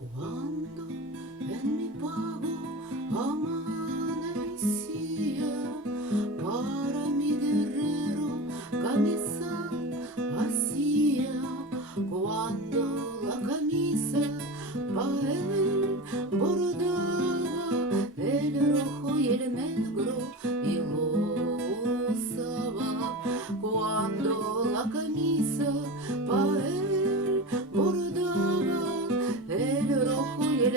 Quando en mi pago amanecía para mi guerrero camisa hacía cuando la camisa para él bordaba el rojo y el negro y lo usaba cuando la camisa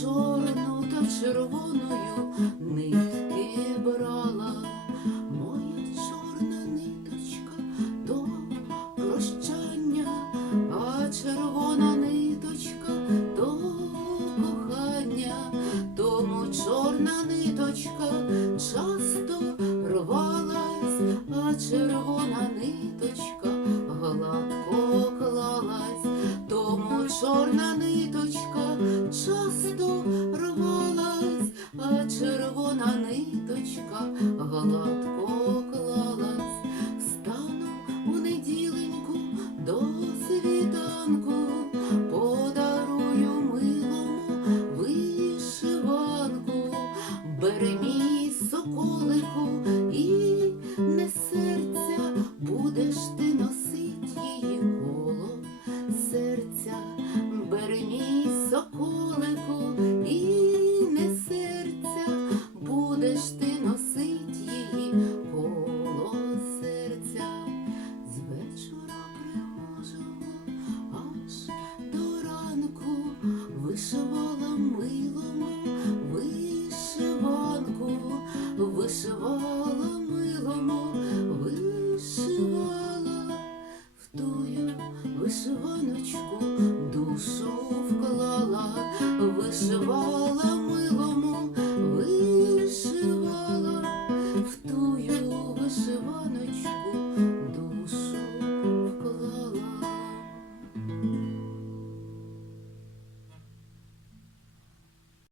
чорну та червоною нитки брала, моя чорна ниточка до прощання, а червона ниточка до кохання, тому чорна ниточка часто рвалась, а червона. Гладко. милому.